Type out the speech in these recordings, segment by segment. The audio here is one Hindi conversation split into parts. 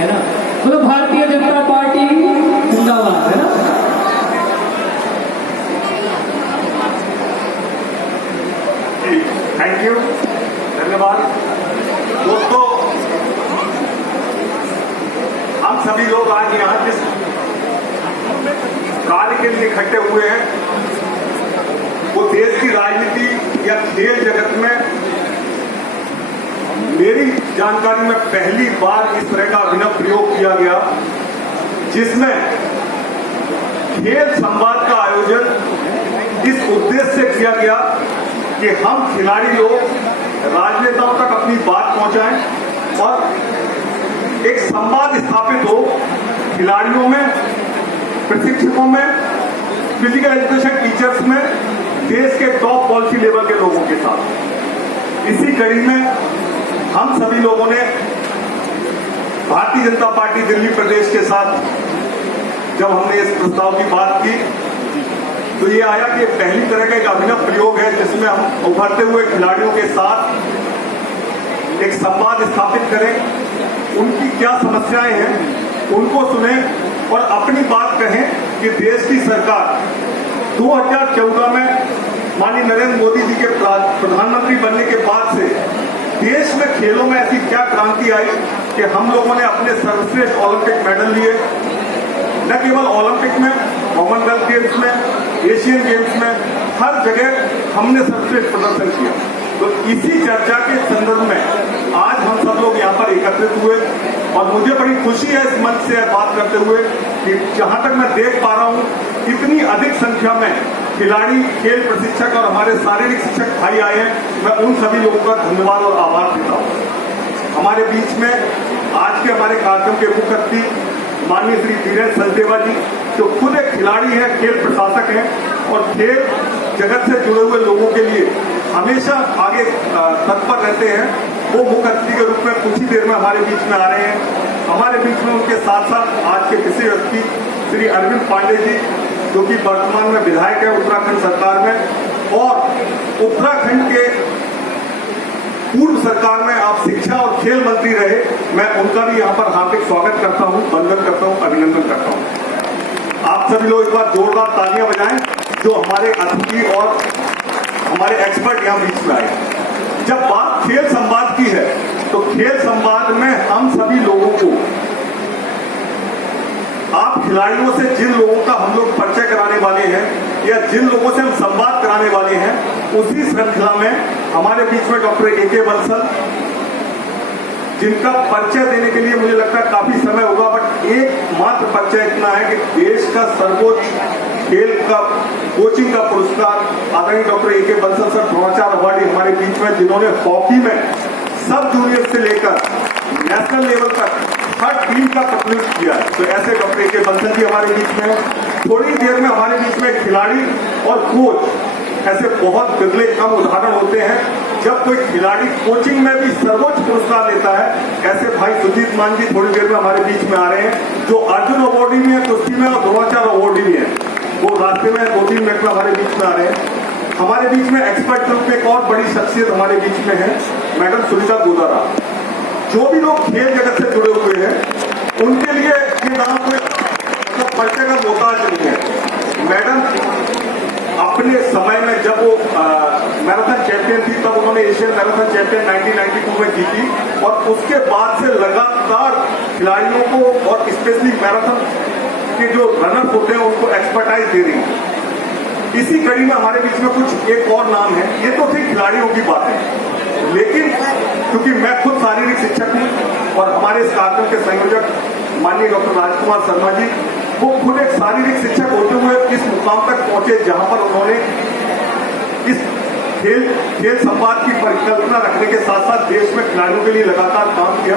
है ना। मतलब भारतीय जनता पार्टी जिंदाबाद, है ना। थैंक यू, धन्यवाद दोस्तों। हम सभी लोग आज यहाँ जिस कार्य के लिए इकट्ठे हुए हैं वो देश की राजनीति या खेल जगत में मेरी जानकारी में पहली बार इस तरह का अभिनव प्रयोग किया गया जिसमें खेल संवाद का आयोजन इस उद्देश्य से किया गया कि हम खिलाड़ी लोग राजनेताओं तक अपनी बात पहुंचाएं और एक संवाद स्थापित हो खिलाड़ियों में, प्रशिक्षकों में, फिजिकल एजुकेशन टीचर्स में, देश के टॉप पॉलिसी लेवल के लोगों के साथ। इसी कड़ी में हम सभी लोगों ने भारतीय जनता पार्टी दिल्ली प्रदेश के साथ जब हमने इस प्रस्ताव की बात की तो ये आया कि पहली तरह का एक अभिनव प्रयोग है जिसमें हम उभरते हुए खिलाड़ियों के साथ एक संवाद स्थापित करें, उनकी क्या समस्याएं हैं उनको सुने और अपनी बात कहें कि देश की सरकार 2014 में माननीय नरेंद्र मोदी जी के प्रधानमंत्री बनने के बाद से देश में खेलों में ऐसी क्या क्रांति आई कि हम लोगों ने अपने सर्वश्रेष्ठ ओलंपिक मेडल लिए। न केवल ओलंपिक में, कॉमनवेल्थ गेम्स में, एशियन गेम्स में, हर जगह हमने सर्वश्रेष्ठ प्रदर्शन किया। तो इसी चर्चा के संदर्भ में आज हम सब लोग यहाँ पर एकत्रित हुए और मुझे बड़ी खुशी है इस मंच से बात करते हुए कि जहां तक मैं देख पा रहा हूं इतनी अधिक संख्या में खिलाड़ी, खेल प्रशिक्षक और हमारे शारीरिक शिक्षक भाई आए हैं। मैं उन सभी लोगों का धन्यवाद और आभार देता हूं। हमारे बीच में आज के हमारे कार्यक्रम के मुख्य अतिथि माननीय श्री वीरेंद्र सचदेवा जी जो खुद एक खिलाड़ी है, खेल प्रशासक हैं और खेल जगत से जुड़े हुए लोगों के लिए हमेशा आगे तत्पर रहते हैं। वो मुख्य अतिथि के रूप में कुछ ही देर में हमारे बीच में आ रहे हैं। हमारे बीच में उनके साथ साथ आज के विशेष अतिथि श्री अरविंद पांडे जी जो कि वर्तमान में विधायक है उत्तराखंड सरकार में और उत्तराखंड के पूर्व सरकार में आप शिक्षा और खेल मंत्री रहे। मैं उनका भी यहाँ पर हार्दिक स्वागत करता हूँ, वंदन करता हूँ, अभिनंदन करता हूँ। आप सभी लोग एक बार जोरदार तालियां बजाएं जो हमारे अतिथि और हमारे एक्सपर्ट यहाँ बीच में आए। जब बात खेल संवाद की है तो खेल संवाद में हम सभी लोगों को आप खिलाड़ियों से जिन लोगों का हम लोग परिचय कराने वाले हैं या जिन लोगों से हम संवाद कराने वाले हैं उसी श्रृंखला में हमारे बीच में डॉक्टर ए.के. बंसल जिनका परिचय देने के लिए मुझे लगता है काफी समय होगा, बट एकमात्र परिचय इतना है कि देश का सर्वोच्च खेल का कोचिंग का पुरस्कार आदरणीय doctor A K. Bansal sir Dronacharya awardee हमारे बीच में जिन्होंने हॉकी में सब जूनियर से लेकर नेशनल लेवल तक हर टीम का प्रतिनिधित्व किया है। तो ऐसे डॉक्टर ए.के. बंसल जी हमारे बीच में, थोड़ी देर में हमारे बीच में खिलाड़ी और कोच ऐसे बहुत बिरले कम उदाहरण होते हैं जब कोई खिलाड़ी कोचिंग में भी सर्वोच्च पुरस्कार लेता है। ऐसे भाई सुजीत मान जी थोड़ी देर में हमारे बीच में आ रहे हैं जो अर्जुन अवार्डी भी है कुश्ती में और द्रोणाचार्य अवार्डी भी है। वो रास्ते में 2-3 मिनट में हमारे बीच में आ रहे हैं। हमारे बीच में एक्सपर्ट ग्रुप में एक और बड़ी शख्सियत हमारे बीच में है मैडम सुनीता गोदारा। जो भी लोग खेल जगत से जुड़े हुए हैं उनके लिए ये नाम कोई मतलब परिचय का मोहताज नहीं है। मैडम अपने समय में जब वो मैराथन चैंपियन थी तब उन्होंने एशियन मैराथन चैंपियन 1992 में जीती और उसके बाद से लगातार खिलाड़ियों को और स्पेशली मैराथन के जो रनर होते हैं उनको एक्सपर्टाइज दे रही है। इसी कड़ी में हमारे बीच में कुछ एक और नाम है। ये तो थी खिलाड़ियों की बातें, लेकिन क्योंकि मैं खुद शारीरिक शिक्षक हूं और हमारे इस कार्यक्रम के संयोजक माननीय डॉक्टर राजकुमार शर्मा जी वो खुद एक शारीरिक शिक्षक होते हुए इस मुकाम तक पहुंचे जहां पर उन्होंने इस खेल संवाद की परिकल्पना रखने के साथ साथ देश में खिलाड़ियों के लिए लगातार काम किया।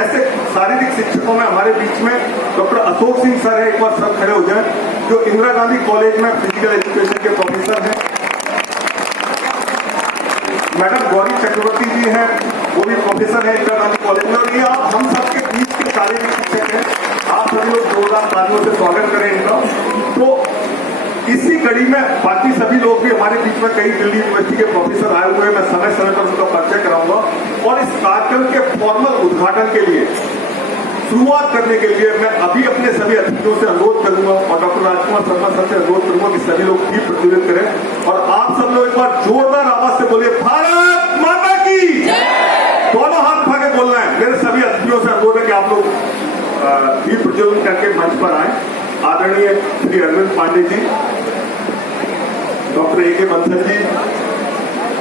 ऐसे शारीरिक शिक्षकों में हमारे बीच में डॉक्टर अशोक सिंह सर है, एक बार सर खड़े हो जाए, जो इंदिरा गांधी कॉलेज में फिजिकल एजुकेशन के प्रोफेसर हैं। मैडम गौरी चक्रवर्ती जी हैं, वो भी प्रोफेसर है इंदिरा गांधी कॉलेज में। और ये आप हम सबके बीच के शारीरिक शिक्षक हैं। आप सभी लोग जोरदार तालियों से स्वागत करें इनका। तो इसी कड़ी में बाकी सभी लोग भी हमारे बीच में कई दिल्ली यूनिवर्सिटी के प्रोफेसर आए हुए हैं। मैं समय समय पर उनका परिचय कराऊंगा और इस कार्यक्रम के फॉर्मल उद्घाटन के लिए शुरुआत करने के लिए मैं अभी अपने सभी अतिथियों से अनुरोध करूंगा और डॉक्टर राजकुमार शर्मा सर से अनुरोध करूंगा कि सभी लोग भी प्रज्वलित करें और आप सब लोग एक बार जोरदार आवाज से बोलिए भारत माता की दोनों हाथ उठा के बोलना है। मेरे सभी अतिथियों से अनुरोध है कि आप लोग दीप प्रज्वलन करके मंच पर आए। आदरणीय Shri Arvind Pandey ji, doctor A.K. Bansal ji,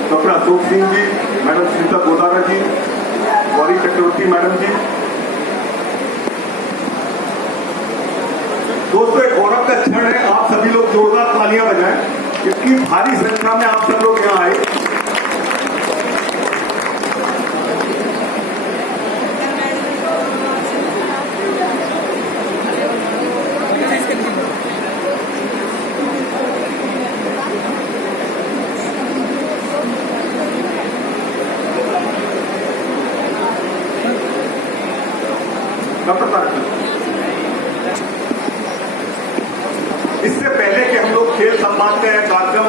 doctor Ashok Singh ji, madam Sunita Godara जी, गौरी चक्रवर्ती मैडम जी। दोस्तों, एक गौरव का क्षण है, आप सभी लोग जोरदार तालियां बजाएं। इतनी भारी संख्या में आप सब लोग यहाँ आए। इससे पहले कि हम लोग खेल सम्मान का कार्यक्रम,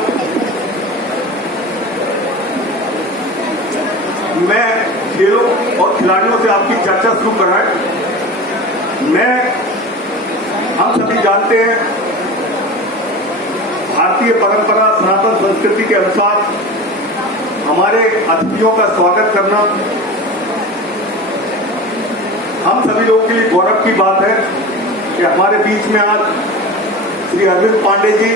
मैं खेलों और खिलाड़ियों से आपकी चर्चा शुरू कराएं। हम सभी जानते हैं भारतीय परंपरा सनातन संस्कृति के अनुसार हमारे अतिथियों का स्वागत करना हम सभी लोगों के लिए गौरव की बात है कि हमारे बीच में आज श्री अरविंद पांडे जी,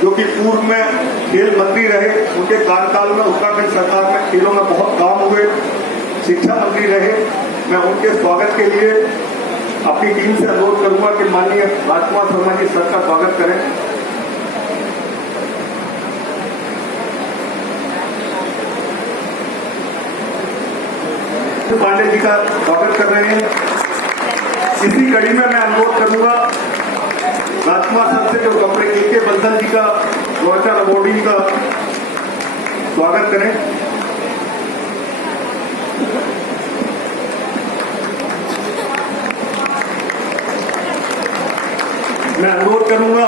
जो कि पूर्व में खेल मंत्री रहे, उनके कार्यकाल में उत्तराखंड सरकार में खेलों में बहुत काम हुए, शिक्षा मंत्री रहे। मैं उनके स्वागत के लिए अपनी टीम से अनुरोध करूंगा कि माननीय राजकुमार शर्मा जी सर का स्वागत करें। पांडे जी का स्वागत कर रहे हैं। इसी कड़ी में मैं अनुरोध करूंगा राजकुमार सर से जो डॉक्टर A.K. बंसल जी का गौरव अवॉर्डी का स्वागत करें। मैं अनुरोध करूंगा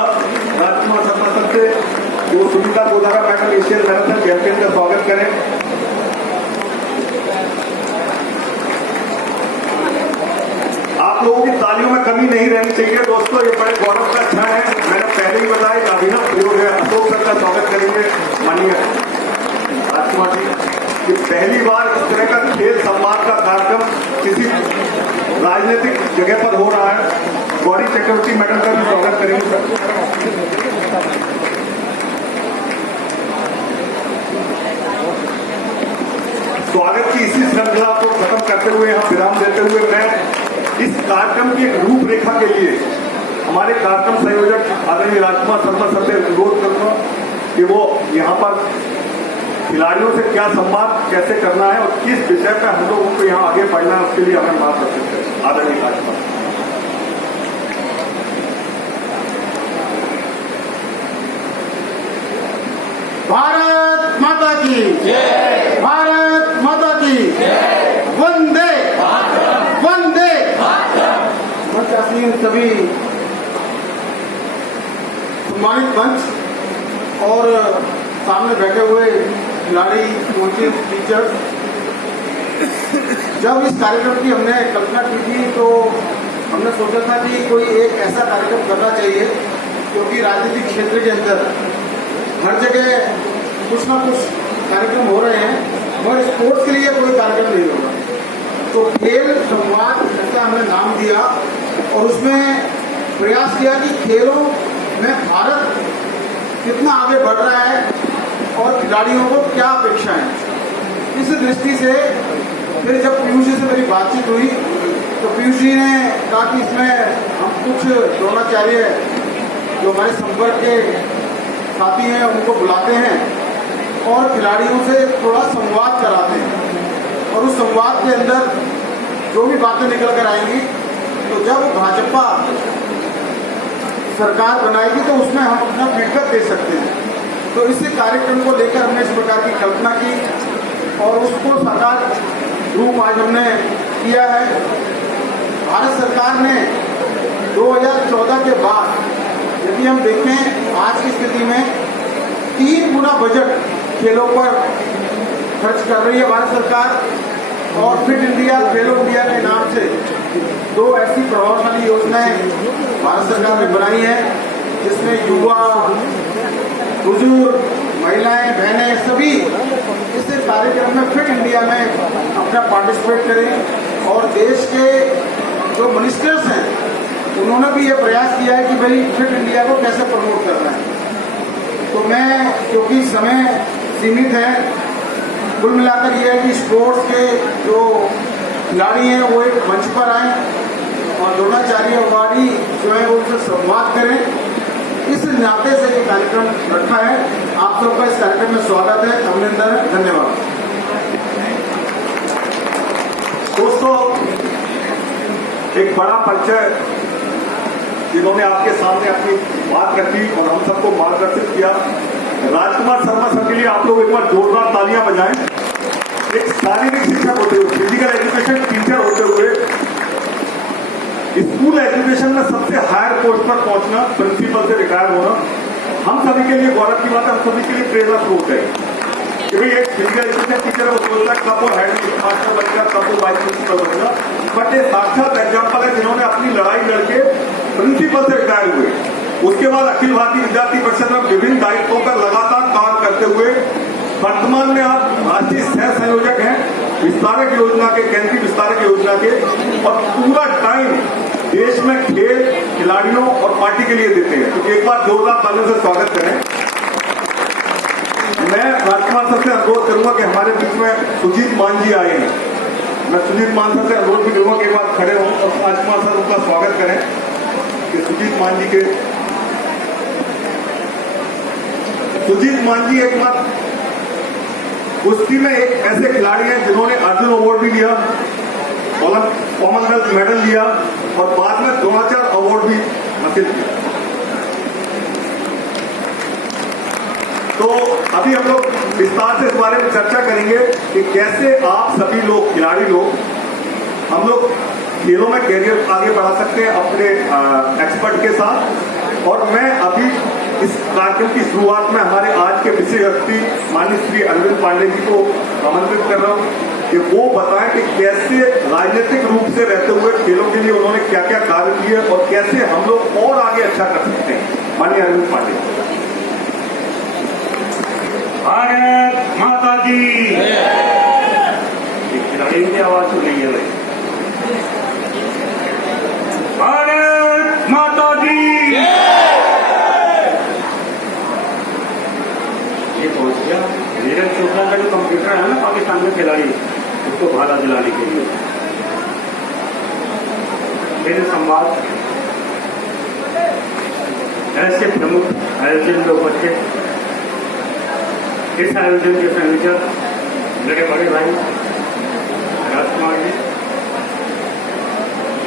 राजकुमार शर्मा सर से जो Sunita Godara madam Asian marathon champion का स्वागत करें। आप लोगों की तालियों में कमी नहीं रहनी चाहिए दोस्तों, ये बड़े गौरव का क्षण है। मैंने पहले ही बताया कि अभिनव प्रयोग है। अशोक सर का स्वागत करेंगे माननीय राजकुमार जी। ये पहली बार इस तरह का खेल सम्मान का कार्यक्रम किसी राजनीतिक जगह पर हो रहा है। गौरी चक्रवर्ती मैडम का भी स्वागत करेंगे सर। स्वागत की इसी श्रृंखला को खत्म करते हुए, यहाँ विराम देते हुए, मैं इस कार्यक्रम की एक रूपरेखा के लिए हमारे कार्यक्रम संयोजक आदरणीय राजकुमार शर्मा सर से अनुरोध करूंगा कि वो यहाँ पर खिलाड़ियों से क्या संवाद कैसे करना है और किस विषय पर हम लोगों को यहाँ आगे बढ़ना है, उसके लिए हमें बात कर सकते हैं। आदरणीय राजकुमार। भारत माता की जय, भारत माता की जय, वंदे वंदे मंचासीन सभी सम्मानित मंच और सामने बैठे हुए खिलाड़ी, कोचेस, टीचर्स। जब इस कार्यक्रम की हमने कल्पना की थी तो हमने सोचा था कि कोई एक ऐसा कार्यक्रम करना चाहिए, क्योंकि राजनीतिक क्षेत्र के अंदर हर जगह कुछ ना कुछ कार्यक्रम हो रहे हैं, मगर स्पोर्ट्स के लिए कोई कार्यक्रम नहीं होगा। तो खेल संवाद ऐसा हमने नाम दिया और उसमें प्रयास किया कि खेलों में भारत कितना आगे बढ़ रहा है और खिलाड़ियों को क्या अपेक्षाएं हैं। इस दृष्टि से फिर जब पीयूष जी से मेरी बातचीत हुई तो पीयूष जी ने कहा कि इसमें हम कुछ द्रोणाचार्य जो हमारे संपर्क के साथी हैं उनको बुलाते हैं और खिलाड़ियों से थोड़ा संवाद कराते हैं और उस संवाद के अंदर जो भी बातें निकल कर आएंगी तो जब भाजपा सरकार बनाएगी तो उसमें हम अपना फीडबैक दे सकते हैं। तो इसी कार्यक्रम को लेकर हमने इस प्रकार की कल्पना की और उसको साकार रूप आज हमने किया है। भारत सरकार ने 2014 के बाद यदि हम देखें आज की स्थिति में 3 गुना बजट खेलों पर खर्च कर रही है भारत सरकार और फिट इंडिया, खेलो इंडिया के नाम से दो ऐसी प्रभावशाली योजनाएं भारत सरकार ने बनाई है जिसमें युवा, बुजुर्ग, महिलाएं, बहनें सभी इस कार्यक्रम में फिट इंडिया में अपना पार्टिसिपेट करें। और देश के जो मिनिस्टर्स हैं उन्होंने भी ये प्रयास किया है कि भाई फिट इंडिया को कैसे प्रमोट करना है। तो मैं, क्योंकि समय सीमित है, कुल मिलाकर ये है कि स्पोर्ट्स के जो खिलाड़ी हैं वो एक मंच पर आए और द्रोणाचार्य अवार्डी जो है उनसे संवाद करें। इस नाते से ये कार्यक्रम रखा है। आप सबका इस कार्यक्रम में स्वागत है, अभिनंदन है, धन्यवाद। दोस्तों, एक बड़ा परिचय जिन्होंने आपके सामने अपनी बात रखी और हम सबको मार्गदर्शित किया, राजकुमार शर्मा सर के लिए आप लोग एक बार जोरदार तालियां बजाएं। एक शारीरिक शिक्षक होते हुए, फिजिकल एजुकेशन टीचर होते हुए, स्कूल एजुकेशन में सबसे हायर पोस्ट पर पहुंचना, प्रिंसिपल से रिटायर होना, हम सभी के लिए गौरव की बात है, हम सभी के लिए प्रेरणा स्रोत है कि भाई एक फिजिकल एजुकेशन टीचर वो सोचता है कब वो हेड मास्टर बनेगा, कब वो वाइस प्रिंसिपल बनेगा, बट ये साक्षात एग्जाम्पल है जिन्होंने अपनी लड़ाई लड़के प्रिंसिपल से रिटायर हुए। उसके बाद अखिल भारतीय विद्यार्थी परिषद में विभिन्न दायित्वों पर लगातार काम करते हुए वर्तमान में आप राष्ट्रीय सह संयोजक हैं विस्तारक योजना के, केंद्रीय विस्तारक योजना के, और पूरा टाइम देश में खेल, खिलाड़ियों और पार्टी के लिए देते हैं। तो एक बार जोरदार तालियों से स्वागत करें। मैं राजकुमार सर से अनुरोध करूंगा कि हमारे बीच में सुजीत मान जी आए हैं। मैं सुजीत मान सर से अनुरोध भी करूंगा कि एक बार खड़े हों और राजकुमार सर उनका स्वागत करें कि सुजीत मान जी एक बार कुश्ती में एक ऐसे खिलाड़ी हैं जिन्होंने अर्जुन अवार्ड भी लिया, कॉमनवेल्थ मेडल लिया और बाद में द्रोणाचार्य अवार्ड भी हासिल किया। तो अभी हम लोग विस्तार से इस बारे में चर्चा करेंगे कि कैसे आप सभी लोग, खिलाड़ी लोग, हम लोग खेलों में कैरियर आगे बढ़ा सकते हैं अपने एक्सपर्ट के साथ। और मैं अभी इस कार्यक्रम की शुरुआत में हमारे आज के विशेष अतिथि माननीय श्री अरविंद पांडे जी को आमंत्रित कर रहा हूं कि वो बताएं कि कैसे राजनीतिक रूप से रहते हुए खेलों के लिए उन्होंने क्या क्या कार्य किए और कैसे हम लोग और आगे अच्छा कर सकते हैं। माननीय अरविंद पांडे। भारत माता की। खिलाड़ी की आवाज सुन रही है भाई। भारत माता की। ये पहुंच गया नीरज चोपड़ा का जो कंप्यूटर है ना पाकिस्तान में खिलाड़ी, उसको भाला दिलाने के लिए मेरे संवाद ऐसे प्रमुख आयोजन में उपस्थित, इस आयोजन के संयोजक मेरे बड़े भाई राजकुमार जी,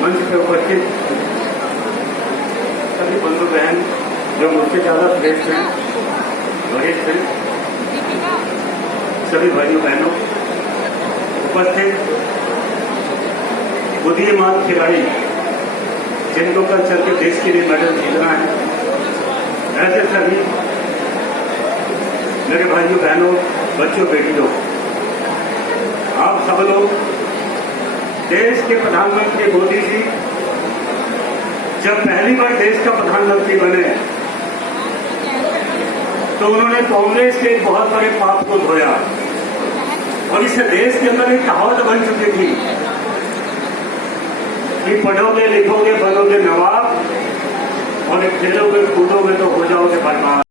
मंच पर उपस्थित सभी बंधु बहन जो मुझसे ज्यादा श्रेष्ठ हैं, वरिष्ठ हैं, सभी भाइयों बहनों, उपस्थित बुद्धिमान खिलाड़ी जिनको कल चल के देश के लिए मेडल जीतना है, ऐसे सभी मेरे भाइयों बहनों, बच्चों बेटियों, आप सब लोग, देश के प्रधानमंत्री मोदी जी जब पहली बार देश का प्रधानमंत्री बने तो उन्होंने कांग्रेस के एक बहुत बड़े पाप को धोया और इस देश के अंदर एक कहावत बन चुकी थी कि पढ़ोगे, लिखोगे, बनोगे नवाब और खेलोगे, कूदोगे तो हो जाओगे बर्बाद।